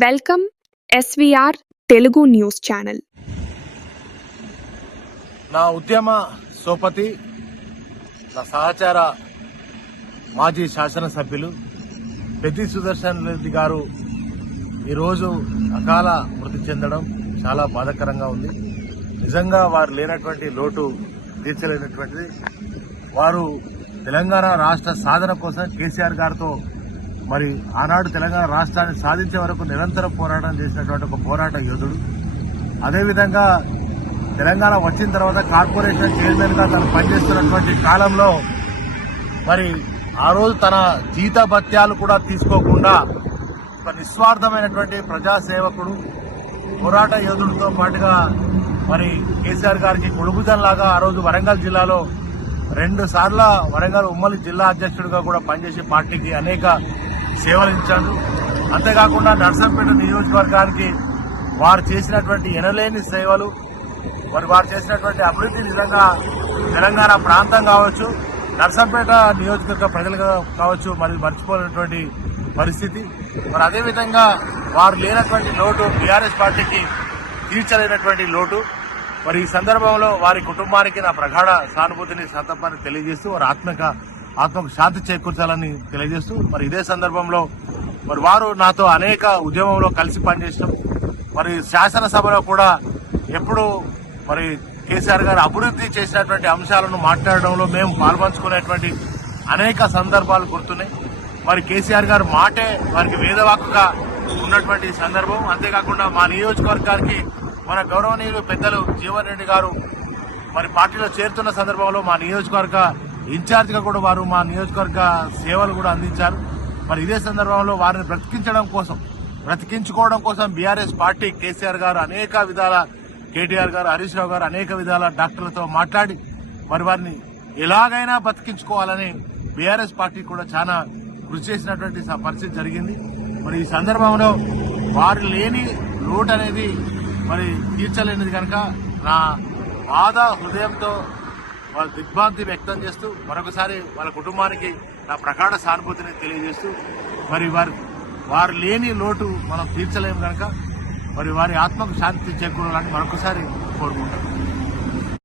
Welcome SVR Telugu news channel. నా ఉద్యమ సోపతి, నా సహచార మాజీ శాసనసభ్యులు పెద్ది సుదర్శన్ రెడ్డి గారు ఈరోజు అకాల మృతి చెందడం చాలా బాధాకరంగా ఉంది. నిజంగా వారు లేనటువంటి లోటు తీర్చలేనటువంటిది. వారు తెలంగాణ రాష్ట్ర సాధన కోసం కేసీఆర్ గారితో మరి ఆనాడు తెలంగాణ రాష్ట్రాన్ని సాధించే వరకు నిరంతరం పోరాటం చేసినటువంటి ఒక పోరాట యోధుడు. అదేవిధంగా తెలంగాణ వచ్చిన తర్వాత కార్పొరేషన్ చైర్మన్ గా తను పనిచేస్తున్నటువంటి కాలంలో మరి ఆ రోజు తన జీతభత్యాలు కూడా తీసుకోకుండా ఒక నిస్వార్థమైనటువంటి ప్రజాసేవకుడు, పోరాట యోధుడితో పాటుగా మరి కేసీఆర్ గారికి కొడుకుదల్లాగా ఆ రోజు వరంగల్ జిల్లాలో 2 సార్ల వరంగల్ ఉమ్మడి జిల్లా అధ్యక్షుడిగా కూడా పనిచేసి పార్టీకి అనేక సేవలు ఇచ్చాడు. అంతేకాకుండా నర్సంపేట నియోజకవర్గానికి వారు చేసినటువంటి ఎనలేని సేవలు, మరి వారు చేసినటువంటి అభివృద్ధి నిజంగా తెలంగాణ ప్రాంతం కావచ్చు, నర్సంపేట నియోజకవర్గ ప్రజలు కావచ్చు మరి మర్చిపోలేనటువంటి పరిస్థితి. మరి అదేవిధంగా వారు లేనటువంటి లోటు బీఆర్ఎస్ పార్టీకి తీర్చలేనటువంటి లోటు. మరి ఈ సందర్భంలో వారి కుటుంబానికి నా ప్రగాఢ సానుభూతిని, సంతాపాన్ని తెలియజేస్తూ వారి ఆత్మకు శాంతి చేకూర్చాలని తెలియజేస్తూ మరి ఇదే సందర్భంలో మరి వారు నాతో అనేక ఉద్యమంలో కలిసి పనిచేయడం, మరి శాసనసభలో కూడా ఎప్పుడు మరి కేసీఆర్ గారు అభివృద్ధి చేసినటువంటి అంశాలను మాట్లాడడంలో మేము పాల్పంచుకునేటువంటి అనేక సందర్భాలు గుర్తున్నాయి. మరి కేసీఆర్ గారు మాటే వారికి వేదవాక్కుగా ఉన్నటువంటి సందర్భం. అంతేకాకుండా మా నియోజకవర్గానికి మన గౌరవనీయులు పెద్దలు జీవన్ రెడ్డి గారు మరి పార్టీలో చేరుతున్న సందర్భంలో మా నియోజకవర్గ ఇన్ఛార్జిగా కూడా వారు మా నియోజకవర్గ సేవలు కూడా అందించారు. మరి ఇదే సందర్భంలో వారిని బ్రతికించుకోవడం కోసం బీఆర్ఎస్ పార్టీ కేసీఆర్ గారు అనేక విధాల, కేటీఆర్ గారు, హరీష్ రావు గారు అనేక విధాల డాక్టర్లతో మాట్లాడి మరి వారిని ఎలాగైనా బతికించుకోవాలని బీఆర్ఎస్ పార్టీ కూడా చాలా కృషి చేసినటువంటి పరిస్థితి జరిగింది. మరి ఈ సందర్భంలో వారు లేని లోటు అనేది మరి తీర్చలేనిది కనుక నా బాధ హృదయంతో వాళ్ళ దిగ్భ్రాంతి వ్యక్తం చేస్తూ మరొకసారి వాళ్ళ కుటుంబానికి నా ప్రగాఢ సానుభూతిని తెలియజేస్తూ మరి వారు లేని లోటు మనం తీర్చలేము కనుక మరి వారి ఆత్మకు శాంతి చేకూరాలని మరొకసారి కోరుకుంటాం.